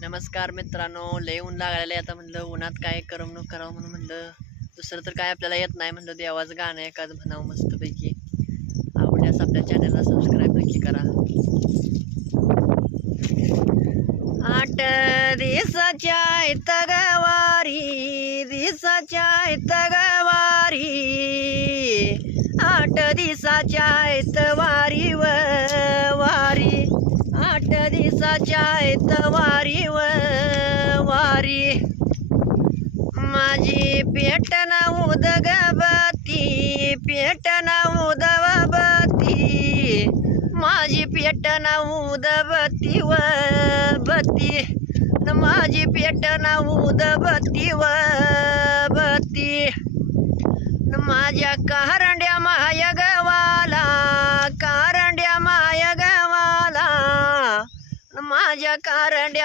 नमस्कार मित्रांनो, लय ऊन लागलेलं आहे. आता म्हणलं उन्हात काय करमणूक करावं म्हणून म्हणलं दुसरं तर काय आपल्याला येत नाही. म्हणलं देवाचं गाणं एखादं म्हणावं मस्तपैकी. आवडल्यास आपल्या चॅनलला सबस्क्राईब नक्की करा. 8 दिवसाच्या इतगवारी 8 दिवसाच्या इतवारी वारी 8 दिवसाच्या इतवारी वारी माझी पेटन उदगबती माझी पेटन उदबती बती माझी पेटन उदबती बती माझ्या कारंड्या माय गवाला माझ्या कारंड्या